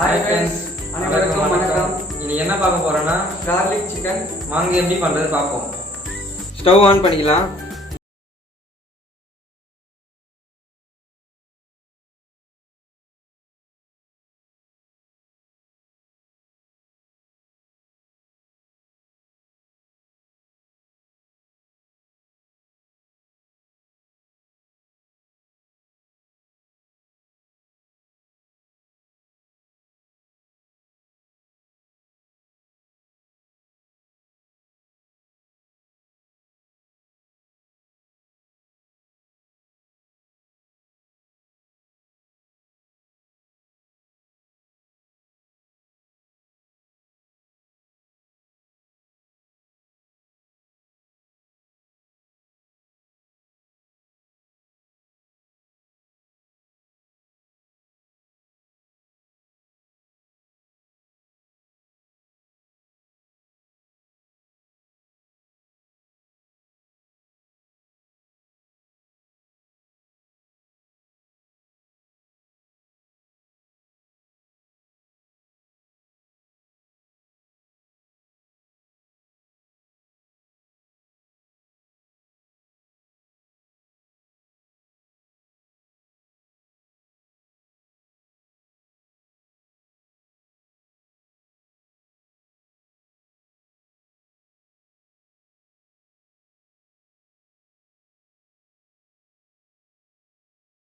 Hi friends, அனைவருக்கும் வணக்கம். இன்னைக்கு என்ன பார்க்க போறோம்னா கார்லிக் சிக்கன் வாங்க எப்படி பண்றது பார்ப்போம். ஸ்டவ் ஆன் பண்ணிக்கலாம்.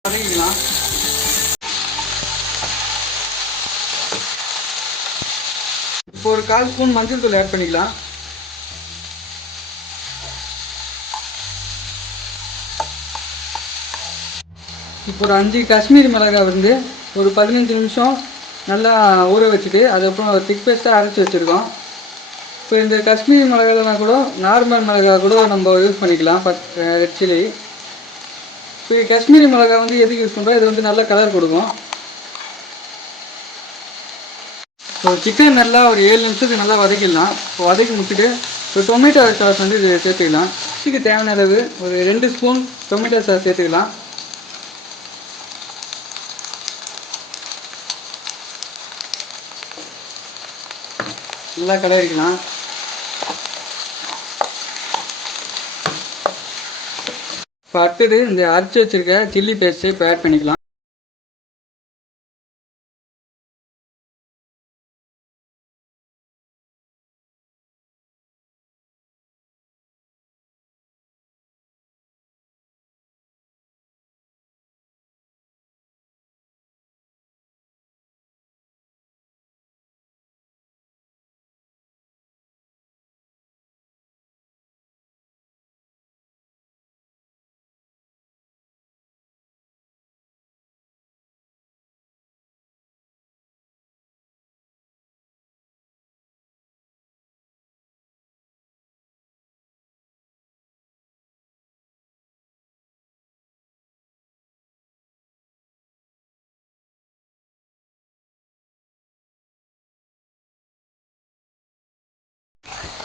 வதக்கிக்கலாம். இப்போ ஒரு 1/4 ஸ்பூன் மஞ்சள் தூள் ஆட் பண்ணிக்கலாம். இப்போ ஒரு 5 காஷ்மீரி மிளகாய் வந்து ஒரு 15 நிமிஷம் நல்லா ஊற வச்சுட்டு அதுக்கப்புறம் திக் பேஸ்ட்டாக அரைச்சி வச்சுருக்கோம். இப்போ இந்த காஷ்மீரி மிளகாய்னா கூட நார்மல் மிளகாய் கூட நம்ம யூஸ் பண்ணிக்கலாம். Red chilli. இப்போ காஷ்மீரி மிளகாய் வந்து எதுக்கு யூஸ் பண்ணுறோம், இது வந்து நல்ல கலர் கொடுக்கும். ஸோ சிக்கன் நல்லா ஒரு 7 நிமிஷத்துக்கு நல்லா வதக்கிடலாம். இப்போ வதக்கி முடிச்சுட்டு ஒரு டொமேட்டோ சாஸ் வந்து இது சேர்த்துக்கலாம். இதுக்கு தேவையான அளவு ஒரு 2 ஸ்பூன் டொமேட்டோ சாஸ் சேர்த்துக்கலாம். நல்லா கலரிக்கலாம். இப்போ அடுத்தது இந்த அரைச்சி வச்சுருக்க சில்லி பேஸ்ட்டு இப்போ ஆட் பண்ணிக்கலாம்.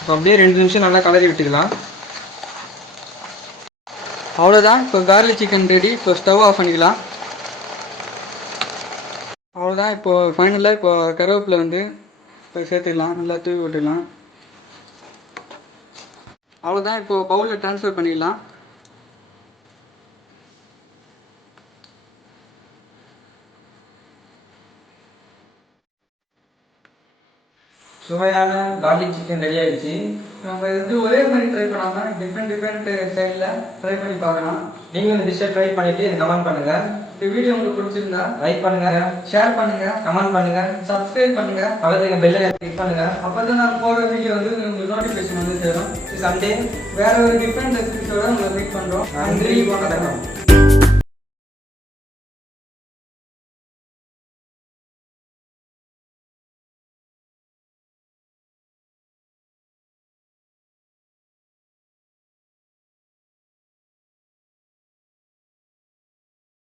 இப்போ அப்படியே 2 நிமிஷம் நல்லா கலரி விட்டுக்கலாம். அவ்வளோதான். இப்போ கார்லிக் சிக்கன் ரெடி. இப்போ ஸ்டவ் ஆஃப் பண்ணிக்கலாம். அவ்வளோதான். இப்போது ஃபைனலாக இப்போ கருவேப்பிலை வந்து இப்போ சேர்த்துக்கலாம். நல்லா தூவி விட்டுக்கலாம். அவ்வளோதான். இப்போது பவுலில் ட்ரான்ஸ்ஃபர் பண்ணிக்கலாம். சுவையான கார்லிக் சிக்கன் ரெடி ஆயிடுச்சு. நம்ம இது ஒரே மாதிரி ட்ரை பண்ணாமல் டிஃப்ரெண்ட் ஸ்டைலில் ட்ரை பண்ணி பார்க்கலாம். நீங்களும் இந்த டிஷ்ஷை ட்ரை பண்ணிட்டு கமெண்ட் பண்ணுங்க. இந்த வீடியோ உங்களுக்கு பிடிச்சிருந்தா லைக் பண்ணுங்க, ஷேர் பண்ணுங்க, கமெண்ட் பண்ணுங்க, சப்ஸ்கிரைப் பண்ணுங்க. பக்கத்துல பெல் கிளிக் பண்ணுங்க. அப்போ தான் நான் போகிற வீடியோ வந்து உங்களுக்கு நோட்டிஃபிகேஷன் வந்து சேரும். சண்டே வேற ஒரு டிஃப்ரெண்ட் ரெசிபிஸோட உங்களை மீட் பண்ணுறோம். நன்றி, வணக்கம்.